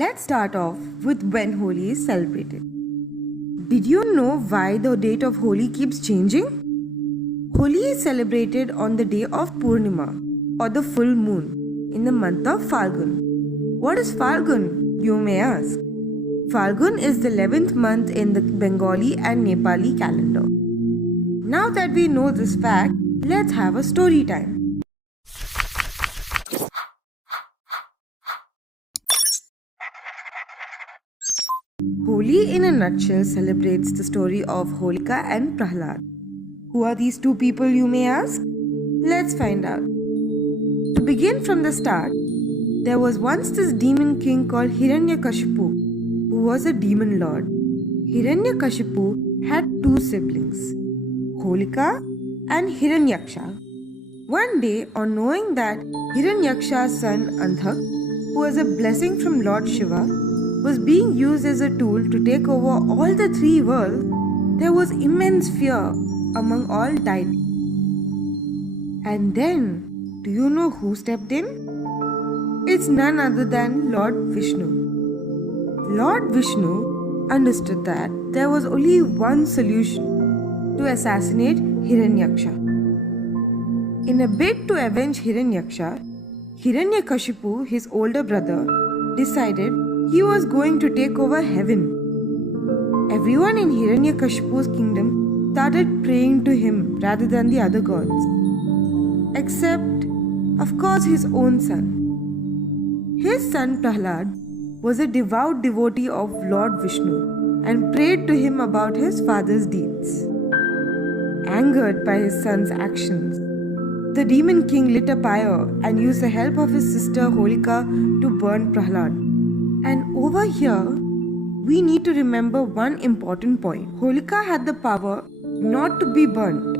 Let's start off with when Holi is celebrated. Did you know why the date of Holi keeps changing? Holi is celebrated on the day of Purnima or the full moon in the month of Falgun. What is Falgun, you may ask? Falgun is the 11th month in the Bengali and Nepali calendar. Now that we know this fact, let's have a story time. Holi in a nutshell celebrates the story of Holika and Prahlad. Who are these two people, you may ask? Let's find out. To begin from the start, there was once this demon king called Hiranyakashipu, who was a demon lord. Hiranyakashipu had two siblings, Holika and Hiranyaksha. One day, on knowing that Hiranyaksha's son Andhak, who was a blessing from Lord Shiva, was being used as a tool to take over all the three worlds, there was immense fear among all deities. And then, do you know who stepped in? It's none other than Lord Vishnu. Lord Vishnu understood that there was only one solution to assassinate Hiranyaksha. In a bid to avenge Hiranyaksha, Hiranyakashipu, his older brother, decided he was going to take over heaven. Everyone in Hiranyakashipu's kingdom started praying to him rather than the other gods. Except, of course, his own son. His son Prahlad was a devout devotee of Lord Vishnu and prayed to him about his father's deeds. Angered by his son's actions, the demon king lit a pyre and used the help of his sister Holika to burn Prahlad. And over here, we need to remember one important point. Holika had the power not to be burnt.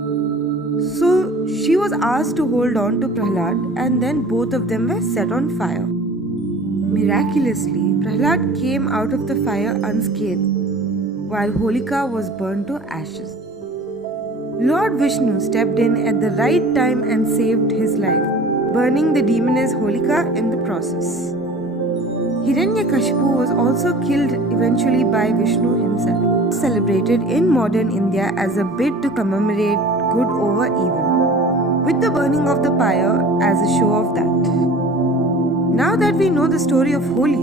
So she was asked to hold on to Prahlad, and then both of them were set on fire. Miraculously, Prahlad came out of the fire unscathed, while Holika was burned to ashes. Lord Vishnu stepped in at the right time and saved his life, burning the demoness Holika in the process. Hiranyakashipu was also killed eventually by Vishnu himself, celebrated in modern India as a bid to commemorate good over evil, with the burning of the pyre as a show of that. Now that we know the story of Holi,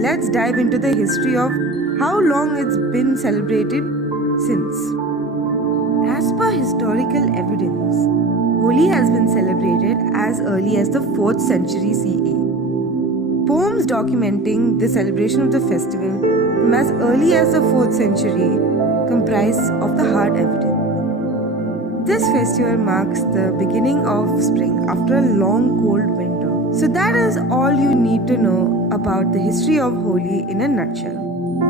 let's dive into the history of how long it's been celebrated since. As per historical evidence, Holi has been celebrated as early as the 4th century CE. Poems documenting the celebration of the festival from as early as the 4th century comprise of the hard evidence. This festival marks the beginning of spring after a long cold winter. So that is all you need to know about the history of Holi in a nutshell.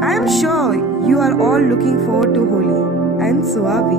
I am sure you are all looking forward to Holi, and so are we.